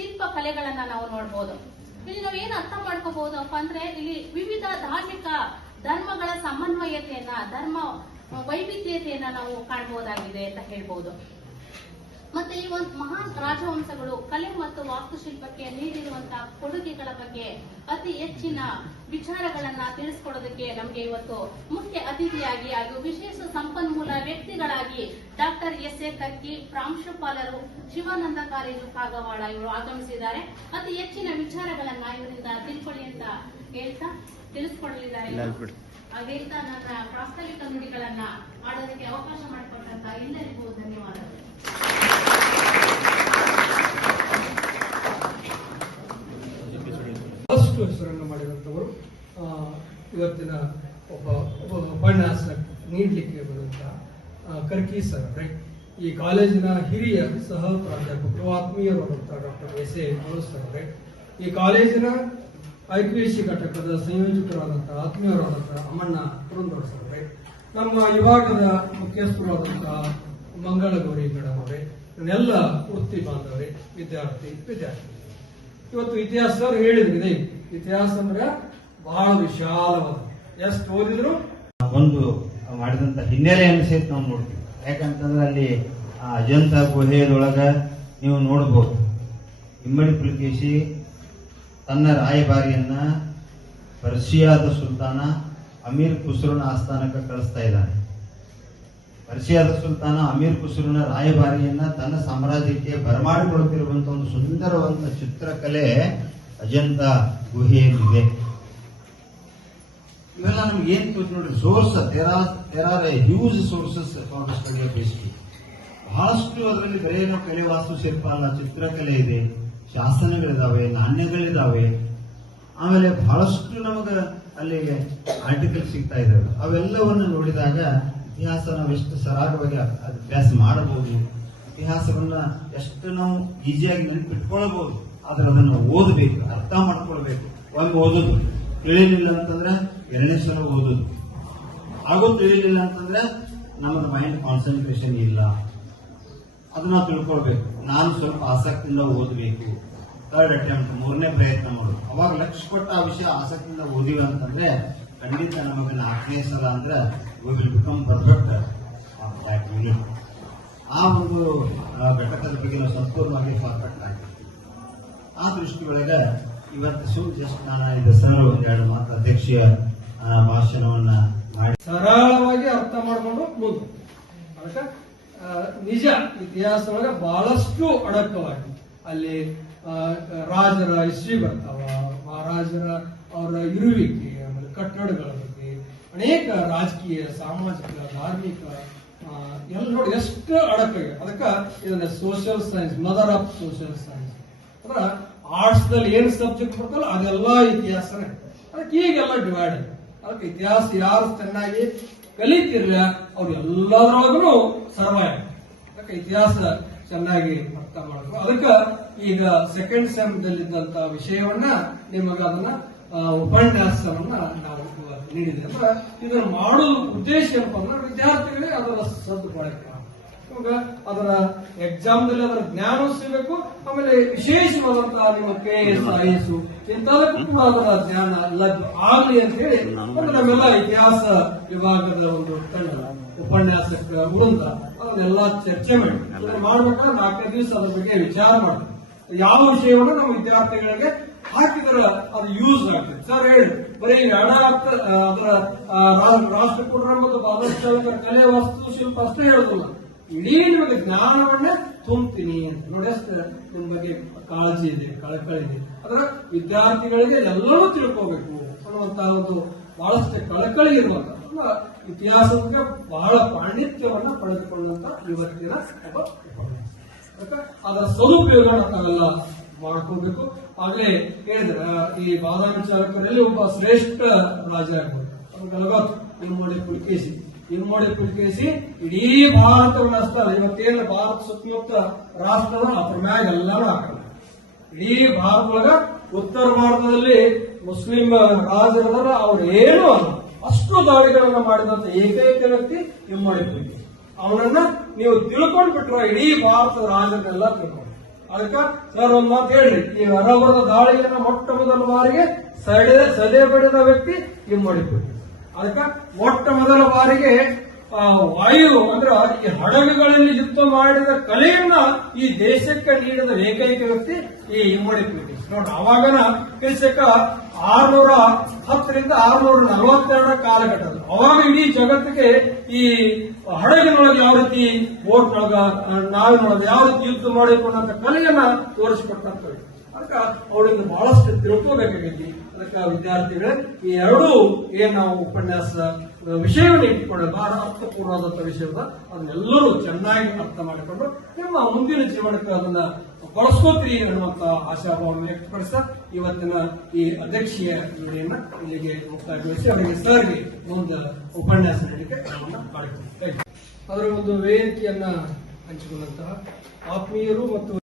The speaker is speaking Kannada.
ಶಿಲ್ಪ ಕಲೆಗಳನ್ನ ನಾವು ನೋಡ್ಬೋದು. ಇಲ್ಲಿ ನಾವು ಏನು ಅರ್ಥ ಮಾಡ್ಕೋಬಹುದಪ್ಪ ಅಂದ್ರೆ ಇಲ್ಲಿ ವಿವಿಧ ಧಾರ್ಮಿಕ ಧರ್ಮಗಳ ಸಮನ್ವಯತೆಯನ್ನ, ಧರ್ಮ ವೈವಿಧ್ಯತೆಯನ್ನ ನಾವು ಕಾಣಬಹುದಾಗಿದೆ ಅಂತ ಹೇಳ್ಬೋದು. ಮತ್ತೆ ಈ ಒಂದು ಮಹಾನ್ ರಾಜವಂಶಗಳು ಕಲೆ ಮತ್ತು ವಾಸ್ತುಶಿಲ್ಪಕ್ಕೆ ನೀಡಿರುವಂತಹ ಕೊಡುಗೆಗಳ ಬಗ್ಗೆ ಅತಿ ಹೆಚ್ಚಿನ ವಿಚಾರಗಳನ್ನ ತಿಳಿಸ್ಕೊಡೋದಕ್ಕೆ ನಮಗೆ ಇವತ್ತು ಮುಖ್ಯ ಅತಿಥಿಯಾಗಿ ಹಾಗೂ ವಿಶೇಷ ಸಂಪನ್ಮೂಲ ವ್ಯಕ್ತಿಗಳಾಗಿ ಡಾಕ್ಟರ್ ಎಸ್ ಎ ಕರ್ಕಿ ಪ್ರಾಂಶುಪಾಲರು ಶಿವಾನಂದ ಕಾಲೇಜು ಕಾಗವಾಡ ಇವರು ಆಗಮಿಸಿದ್ದಾರೆ. ಅತಿ ಹೆಚ್ಚಿನ ವಿಚಾರಗಳನ್ನ ಇವರಿಂದ ತಿಳ್ಕೊಳ್ಳಿ ಅಂತ ಹೇಳ್ತಾ ತಿಳಿಸ್ಕೊಡಲಿದ್ದಾರೆ. ಹಾಗೆ ನನ್ನ ಪ್ರಾಸ್ತಾವಿಕ ನುಡಿಗಳನ್ನ ಆಡೋದಕ್ಕೆ ಅವಕಾಶ ಮಾಡಿಕೊಟ್ಟಂತ ಎಲ್ಲರಿಗೂ ಧನ್ಯವಾದಗಳು. ಬಹಳಷ್ಟು ಹೆಸರನ್ನು ಮಾಡಿರುವಂಥವರು ಇವತ್ತಿನ ಒಬ್ಬ ಒಬ್ಬ ಉಪನ್ಯಾಸ ನೀಡಲಿಕ್ಕೆ ಬರುವಂತಹ ಕರ್ಕಿ ಸರ್ ರೈಟ್ ಈ ಕಾಲೇಜಿನ ಹಿರಿಯ ಸಹ ಪ್ರಾಧ್ಯಾಪಕರು ಆತ್ಮೀಯರಾದಂತಹ doctor S A sir right ಈ ಕಾಲೇಜಿನ ಐ ಪಿ ಎಸ್ ಸಿ ಘಟಕದ ಸಂಯೋಜಕರಾದಂತಹ ಆತ್ಮೀಯರಾದಂತಹ ಅಮ್ಮಣ್ಣ ಪುರಂದರ್ ಸರ್ ರೈಟ್ ನಮ್ಮ ವಿಭಾಗದ ಮುಖ್ಯಸ್ಥರಾದಂತಹ ಮಂಗಳಗೌರಿ ಮೇಡಮ್ ಅವರೇ, ಇವನ್ನೆಲ್ಲ ವೃತ್ತಿ ಬಾಂಧವರೇ ವಿದ್ಯಾರ್ಥಿ ವಿದ್ಯಾರ್ಥಿ ಇವತ್ತು ಇತಿಹಾಸ ಹೇಳಿದ್ರು ಇದೆ. ಇತಿಹಾಸ ಅಂದ್ರೆ ಬಹಳ ವಿಶಾಲವಾದ. ಎಷ್ಟು ಓದಿದ್ರು? ಒಂದು ಮಾಡಿದಂತ ಹಿನ್ನೆಲೆಯನ್ನು ಸಹಿತ ನಾವು ನೋಡ್ತೀವಿ. ಯಾಕಂತಂದ್ರೆ ಅಲ್ಲಿ ಅಜಂತ ಗುಹೆಯದೊಳಗ ನೀವು ನೋಡಬಹುದು ಇಮ್ಮಡಿ ಪುಲಕೇಶಿ ತನ್ನ ರಾಯಭಾರಿಯನ್ನ ಪರ್ಷಿಯಾದ ಸುಲ್ತಾನ ಅಮೀರ್ ಖುಸ್ರನ ಆಸ್ಥಾನಕ್ಕೆ ಕಳಿಸ್ತಾ ಇದ್ದಾನೆ. ಪರ್ಷಿಯಾದ ಸುಲ್ತಾನ ಅಮೀರ್ ಖುಸ್ರುನ ರಾಯಭಾರಿಯನ್ನ ತನ್ನ ಸಾಮ್ರಾಜ್ಯಕ್ಕೆ ಬರಮಾಡಿಕೊಳ್ಳುತ್ತಿರುವಂತ ಒಂದು ಸುಂದರವಾದ ಚಿತ್ರಕಲೆ ಅಜಂತ ಗುಹೆಯಲ್ಲಿದೆ. ಇವೆಲ್ಲ ನಮ್ಗೆ ಏನ್ ತೋರಿಸ್ ನೋಡ್ರಿ source there huge sources for study of ಬಹಳಷ್ಟು ಅದರಲ್ಲಿ ಬರೀ ಕಲೆ, ವಾಸ್ತುಶಿಲ್ಪ ಅಲ್ಲ, ಚಿತ್ರಕಲೆ ಇದೆ, ಶಾಸನಗಳಿದಾವೆ, ನಾಣ್ಯಗಳಿದಾವೆ. ಆಮೇಲೆ ಬಹಳಷ್ಟು ನಮಗೆ ಅಲ್ಲಿ ಆರ್ಟಿಕಲ್ ಸಿಗ್ತಾ ಇದ್ದಾವೆ ಅವೆಲ್ಲವನ್ನು ನೋಡಿದಾಗ ಇತಿಹಾಸ ನಾವು ಎಷ್ಟು ಸರಾಗವಾಗಿ ಅಭ್ಯಾಸ ಮಾಡಬಹುದು, ಇತಿಹಾಸವನ್ನ ಎಷ್ಟು ನಾವು ಈಸಿಯಾಗಿ ನೆನಪಿಟ್ಕೊಳ್ಬಹುದು ಆದ್ರೆ ಅದನ್ನು ಓದಬೇಕು, ಅರ್ಥ ಮಾಡ್ಕೊಳ್ಬೇಕು. ಒಂದು ಓದೋದು ತಿಳಿಯಲಿಲ್ಲ ಅಂತಂದ್ರೆ ಎರಡನೇ ಸಲ ಓದೋದು. ಹಾಗೂ ತಿಳಿಯಲಿಲ್ಲ ಅಂತಂದ್ರೆ ನಮ್ಮ ಮೈಂಡ್ ಕಾನ್ಸಂಟ್ರೇಷನ್ ಇಲ್ಲ. ಅದನ್ನ ತಿಳ್ಕೊಳ್ಬೇಕು. ನಾನು ಸ್ವಲ್ಪ ಆಸಕ್ತಿಯಿಂದ ಓದಬೇಕು. ಥರ್ಡ್ ಅಟೆಂಪ್ಟ್ ಮೂರನೇ ಪ್ರಯತ್ನ ಮಾಡೋದು ಅವಾಗ ಲಕ್ಷ ಕೊಟ್ಟ ಆ ವಿಷಯ ಆಸಕ್ತಿಯಿಂದ ಓದಿವೆ ಅಂತಂದ್ರೆ ಖಂಡಿತ ನಮಗೆ ನಾಲ್ಕನೇ ಸಲ ಅಂದ್ರೆ will become perfect that unit ಆ ಒಂದು ಘಟಕದ ಬಗ್ಗೆ ನಾವು ಸಂಪೂರ್ಣವಾಗಿ ಪರ್ಫೆಕ್ಟ್ ಆಗಿರ್ತೀವಿ. ಆ ದೃಷ್ಟಿ ಒಳಗೆ ಇವತ್ತು ಸುಮ್ ಜಸ್ಟ್ ನಾನು ಸರ್ ಒಂದೆರಡು ಮಾತು ಅಧ್ಯಕ್ಷೀಯ ಭಾಷಣವನ್ನ ಮಾಡಿ. ಸರಳವಾಗಿ ಅರ್ಥ ಮಾಡ್ಕೊಂಡು ಮುಂದೆ ಅದಕ್ಕೆ ನಿಜ ಇತಿಹಾಸ ಒಳಗೆ ಬಹಳಷ್ಟು ಅಡಕವಾಗಿ. ಅಲ್ಲಿ ರಾಜರ ಹಿಸ್ಟ್ರಿ ಬರ್ತಾವ, ಮಹಾರಾಜರ ಅವರ ಇರುವಿಕೆ ಕಟ್ಟಡಗಳ ಬಗ್ಗೆ ಅನೇಕ ರಾಜಕೀಯ, ಸಾಮಾಜಿಕ, ಧಾರ್ಮಿಕ ಎಲ್ಲ ನೋಡಿ ಎಷ್ಟು ಅಡಕಾಗಿದೆ ಅದಕ್ಕೆ ಇದನ್ನ social science mother of social science ಅಂದ್ರೆ ಆರ್ಟ್ಸ್ ಏನು ಸಬ್ಜೆಕ್ಟ್ ಬರ್ತಲ್ಲ ಅದೆಲ್ಲ ಇತಿಹಾಸನೇ. ಅದಕ್ಕೆ ಈಗೆಲ್ಲ ಡಿವೈಡ್ ಅದಕ್ಕೆ ಇತಿಹಾಸ ಯಾರು ಚೆನ್ನಾಗಿ ಕಲಿತಿರ್ಲ, ಅವ್ರು ಎಲ್ಲದರೊಳಗೂ ಸರ್ವೈವ್ ಅದಕ್ಕೆ ಇತಿಹಾಸ ಚೆನ್ನಾಗಿ ಅರ್ಥ ಮಾಡಬೇಕು ಅದಕ್ಕೆ ಈಗ ಸೆಕೆಂಡ್ ಸೆಮ್ ದಲ್ಲಿದ್ದಂತ ವಿಷಯವನ್ನ ನಿಮಗೆ ಅದನ್ನ ಉಪನ್ಯಾಸವನ್ನ ನಾವು ನೀಡಿದೆ ಅಂದ್ರೆ ಇದನ್ನ ಮಾಡೋದು ಉದ್ದೇಶ ಏನಪ್ಪ ಅಂದ್ರೆ ವಿದ್ಯಾರ್ಥಿಗಳಿಗೆ ಅದರ ಸದ್ಬಳಕೆ ಇವಾಗ ಅದರ ಎಕ್ಸಾಮ್ ದಲ್ಲಿ ಅದರ ಜ್ಞಾನ ಸಿಗಬೇಕು, ಆಮೇಲೆ ವಿಶೇಷವಾದಂತಹ ನಿಮ್ಮ ಕೆ ಎಸ್ ಐ ಎಸ್ ಇಂಥದಕ್ಕೂ ಅದರ ಜ್ಞಾನ ಲಭ್ಯ ಆಗಲಿ ಅಂತ ಹೇಳಿ ನಮ್ಮೆಲ್ಲ ಇತಿಹಾಸ ವಿಭಾಗದ ಒಂದು ತಂಡ, ಉಪನ್ಯಾಸಕ ವೃಂದ, ಅದನ್ನೆಲ್ಲ ಚರ್ಚೆ ಮಾಡಿ. ಮಾಡ್ಬೇಕಾದ್ರೆ ನಾಲ್ಕೈದು ದಿವಸ ಅದ್ರ ಬಗ್ಗೆ ವಿಚಾರ ಮಾಡ್ತೀವಿ ಯಾವ ವಿಷಯವನ್ನು ನಮ್ಮ ವಿದ್ಯಾರ್ಥಿಗಳಿಗೆ ಹಾಕಿದ್ರೆ ಅದು ಯೂಸ್ ಆಗ್ತದೆ ಸರ್, ಹೇಳಿ. ಬರೀ ಹಣ ಆಗ್ತದೆ ಅದರ ರಾಷ್ಟ್ರಕೂಟರ ಮತ್ತು ಬಾಲಚಾಲಕರ ಕಲೆ, ವಸ್ತು, ಶಿಲ್ಪ ಅಷ್ಟೇ ಹೇಳುದಿಲ್ಲ. ಇಡೀ ನಿಮಗೆ ಜ್ಞಾನವನ್ನೇ ತುಂಬ್ತೀನಿ ಅಂತ. ನೋಡಿ ಅಷ್ಟೇ ನಿಮ್ ಬಗ್ಗೆ ಕಾಳಜಿ ಇದೆ, ಕಳಕಳಿ ಇದೆ. ಅದರ ವಿದ್ಯಾರ್ಥಿಗಳಿಗೆ ಎಲ್ಲವೂ ತಿಳ್ಕೋಬೇಕು ಅನ್ನುವಂತಹ ಒಂದು ಬಹಳಷ್ಟು ಕಳಕಳಿ ಇರುವಂತ ಇತಿಹಾಸಕ್ಕೆ ಬಹಳ ಪಾಂಡಿತ್ಯವನ್ನ ಪಡೆದುಕೊಂಡಂತ ಇವತ್ತಿನ. ಅದರ ಸದುಪಯೋಗ ಮಾಡ್ಕೋಬೇಕು. ಆಗ್ಲೇ ಹೇಳಿದ್ರ ಈ ಬಾದಾಮಿ ಚಾಲಕರಲ್ಲಿ ಒಬ್ಬ ಶ್ರೇಷ್ಠ ರಾಜ ನಮಗೆಲ್ಲ ಇಮ್ಮಡಿ ಪುಲ್ಕೇಸಿ ಇಮ್ಮಡಿ ಪುಲ್ಕೇಸಿ ಇಡೀ ಭಾರತವನ್ನ ಅಷ್ಟಲ್ಲ ಇವತ್ತೇನು ಭಾರತ ಸುತ್ತಮುತ್ತ ರಾಷ್ಟ್ರದ ಅದ್ರ ಮ್ಯಾಗ ಎಲ್ಲಾನು ಹಾಕಲ್ಲ. ಇಡೀ ಭಾರತ ಒಳಗ ಉತ್ತರ ಭಾರತದಲ್ಲಿ ಮುಸ್ಲಿಂ ರಾಜರದಲ್ಲ ಅವ್ರು ಏನು ಅಲ್ಲ. ಅಷ್ಟು ದಾಳಿಗಳನ್ನ ಮಾಡಿದಂತ ಏಕೈಕ ವ್ಯಕ್ತಿ ಇಮ್ಮಡಿ ಪುಲ್ಕೇಸಿ ಅವನನ್ನ ನೀವು ತಿಳ್ಕೊಂಡ್ಬಿಟ್ರ ಇಡೀ ಭಾರತದ ರಾಜರನ್ನೆಲ್ಲ ತಿಳ್ಕೊಂಡು ಅದಕ್ಕೆ ಸರ್ ಒಂದ್ ಮಾತು ಹೇಳ್ರಿ, ಈ ಹೊರಬರದ ದಾಳಿಯನ್ನ ಮೊಟ್ಟ ಮೊದಲ ಬಾರಿಗೆ ಸಡೆ, ಸದೆ ಬಡಿದ ವ್ಯಕ್ತಿ ಇಮ್ಮಡಿಪುರಿ ಅದಕ್ಕೆ ಮೊಟ್ಟ ಮೊದಲ ಬಾರಿಗೆ ವಾಯು ಅಂದ್ರೆ ಈ ಹಡಗುಗಳಲ್ಲಿ ಯುದ್ಧ ಮಾಡಿದ ಕಲೆಯನ್ನ ಈ ದೇಶಕ್ಕೆ ನೀಡಿದ ಏಕೈಕ ವ್ಯಕ್ತಿ ಈ ಇಮ್ಮಡಿ ಬ್ರಿಟಿಷ್ ನೋಡ್ರಿ ಅವಾಗನ ಕ್ರಿಸ್ತಕ ಆರ್ನೂರ ಹತ್ತರಿಂದ ಆರ್ನೂರ ನಲವತ್ತೆರಡರ ಕಾಲಘಟ್ಟದ ಅವಾಗ ಇಡೀ ಜಗತ್ತಿಗೆ ಈ ಹಡಗಿನೊಳಗೆ ಯಾವ ರೀತಿ ಬೋಟ್ನೊಳಗ ನಾವಿನೊಳಗೆ ಯಾವ ರೀತಿ ಯುದ್ಧ ಮಾಡಿಕೊಂಡಂತ ಕಲೆಯನ್ನ ತೋರಿಸಿಕೊಟ್ಟಂತ ಅದಕ್ಕೆ ಅವಳಿಂದ ಬಹಳಷ್ಟು ತಿಳ್ಕೋಬೇಕಾಗೈತಿ. ಅದಕ್ಕೆ ವಿದ್ಯಾರ್ಥಿಗಳೇ, ಈ ಎರಡೂ ಏನ್ ನಾವು ಉಪನ್ಯಾಸ ವಿಷಯವನ್ನು ಇಟ್ಟುಕೊಂಡು ಬಹಳ ಅರ್ಥಪೂರ್ಣವಾದಂತ ವಿಷಯದ ಅದನ್ನೆಲ್ಲರೂ ಚೆನ್ನಾಗಿ ಅರ್ಥ ಮಾಡಿಕೊಂಡು ನಿಮ್ಮ ಮುಂದಿನ ಜೀವನಕ್ಕೆ ಅದನ್ನ ಬಳಸ್ಕೋತೀರಿ ಅನ್ನುವಂತ ಆಶಾಭಾವವನ್ನು ವ್ಯಕ್ತಪಡಿಸ್ತಾ ಇವತ್ತಿನ ಈ ಅಧ್ಯಕ್ಷೀಯ ವಿಡಿಯೋನ ಇಲ್ಲಿಗೆ ಮುಕ್ತಾಯಗೊಳಿಸಿ ಅವರಿಗೆ ಸರ್ಗೆ ಒಂದು ಉಪನ್ಯಾಸ ನೀಡಲಿಕ್ಕೆ ಕಾಡ್ತೀವಿ ಅದರ ಒಂದು ವೇದಿಕೆಯನ್ನ ಹಂಚಿಕೊಂಡಂತಹ ಆತ್ಮೀಯರು ಮತ್ತು